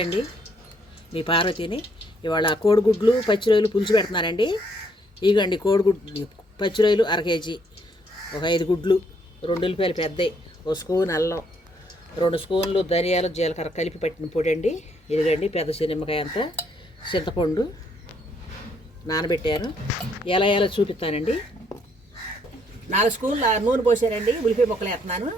అండి మీ పార్వతిని ఇవాళ కోడిగుడ్లు పచ్చిరొయ్యలు పులుసు పెడుతున్నానండి. ఇగండి కోడిగుడ్లు పచ్చిరొయ్యలు 1/2 కేజీ, ఒక 5 గుడ్లు, 2 ఉల్లిపాయలు పెద్దవి, 1 స్పూన్ అల్లం, 2 స్పూన్లు ధనియాలు జీలకర్ర కలిపి పట్టిన పొడి అండి. ఇదిగండి పెద్ద నిమ్మకాయ అంతా చింతపండు నానబెట్టాను. ఎలా చూపిస్తానండి. 4 స్పూన్ల నూనె పోసారండి. ఉల్లిపాయ ముక్కలు వేస్తున్నాను.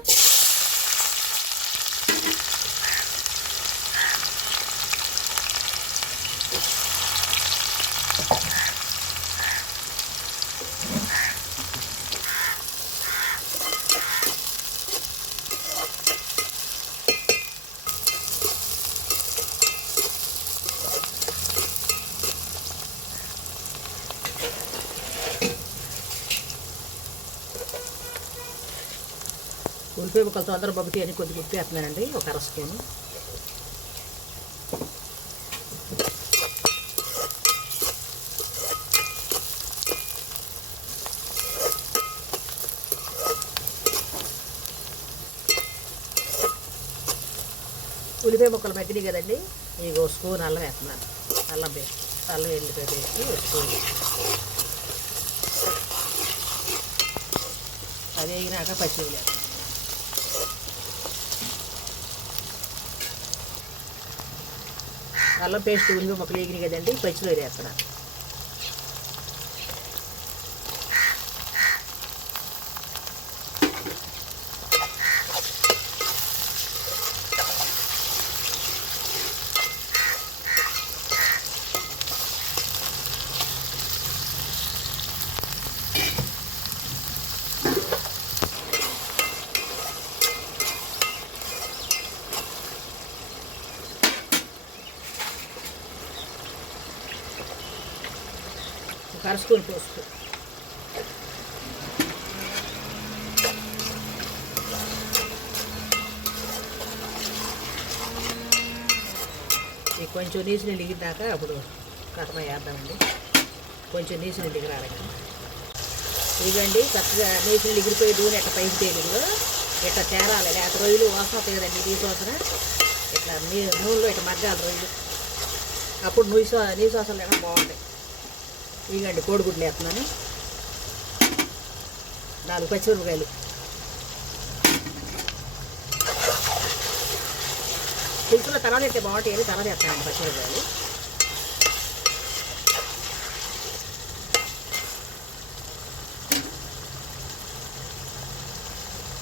ఉల్లిపాయ ముక్కలు తొందర బొబ్బటి అని కొద్దిగా ఉప్పు వేస్తున్నానండి, ఒక 1/2 స్పూను. ఉల్లిపాయ ముక్కలు మగ్గినాయి కదండి, ఇక 1 స్పూన్ అల్లం వేస్తున్నాను. అల్లం పేస్ట్, అల్లం ఎల్లిపాయ పేస్ట్ 1 స్పూన్. అది వేగినాక పచ్చిమిరపకాయలు వేస్తాను. అల్లం పేస్ట్ ఉల్లిపాయ ముక్కలు వేగినాయి కదండి, పచ్చిమిరపకాయలు వేస్తున్నాను. ఒక 1/2 స్పూన్ పసుపు, కొంచెం నీసు నీళ్ళు ఎగిరినాక అప్పుడు కథమ వేద్దామండి. కొంచెం నీసు నీళ్ళు ఎగిరాలి. ఇదండి చక్కగా నీసు నీళ్ళు ఎగిరిపోయి నూనె ఎట్లా పైకి తేలిందో ఇట్లా తేరాలి. లేకపోతే రొయ్యలు వాసన వస్తాయి కదండి, నీసు వాసన. ఇట్లా నూనెలో ఇట్లా మగ్గాలి రొయ్యలు, అప్పుడు నీసు వాసన లేకుండా బాగుంటాయి. ఇగండి కోడిగుడ్లు వేస్తున్నాను. 4 పచ్చిమిరపకాయలు, పులుసులో తర్వాత అయితే బాగుంటాయి, తర్వాత వేస్తానండి పచ్చిమిరపకాయలు.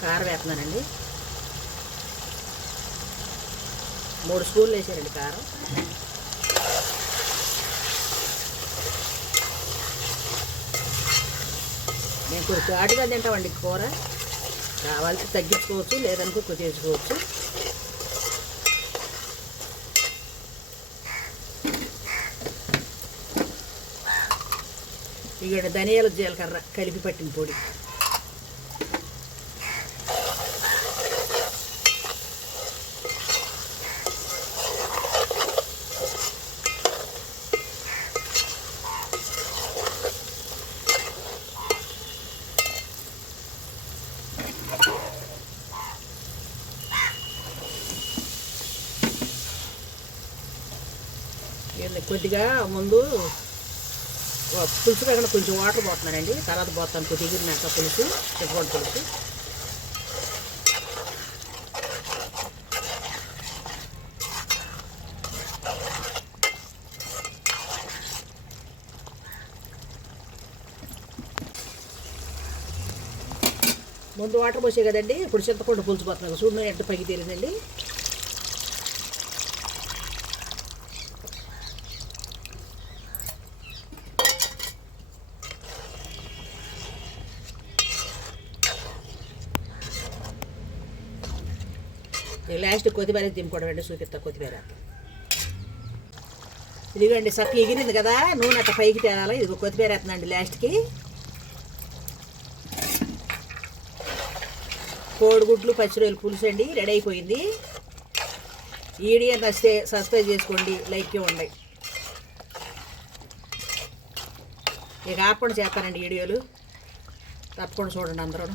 కారం వేస్తున్నానండి. 3 స్పూన్లు వేసారండి కారం. నేను కొంచెం ఘాటుగా తింటామండి కూర, కావాల్సి తగ్గించుకోవచ్చు, లేదనుకో కొంచెం వేసుకోవచ్చు. ఇక ధనియాల జీలకర్ర కలిపి పట్టిన పొడి, కొద్దిగా ముందు పులుసు కాకుండా కొంచెం వాటర్ పోతున్నానండి, తర్వాత పోతాను కొద్దిగా ఎగిరినాక పులుసు, చింతపండు పులుసు. ముందు వాటర్ పోసే కదండి, ఇప్పుడు చింతపండు పులుసు పోతున్నాను. చూడండి ఎంత పైకి తేలిందండి. లాస్ట్ కొత్తిమీర దింపుకోవడం అండి, చూపిస్తా కొత్తిమీర. ఇదిగోండి సత్తి ఎగిరింది కదా, నూనె అట్లా పైకి తేరాలి. ఇది కొత్తిమీర వేస్తుందండి లాస్ట్కి. కోడిగుడ్లు పచ్చిరొయ్యలు పులుసు అండి రెడీ అయిపోయింది. ఈ వీడియో నచ్చితే సబ్స్క్రైబ్ చేసుకోండి, లైక్ ఇవ్వండి. ఇక ఆపకుండా చేస్తానండి వీడియోలు, తప్పకుండా చూడండి అందరూ.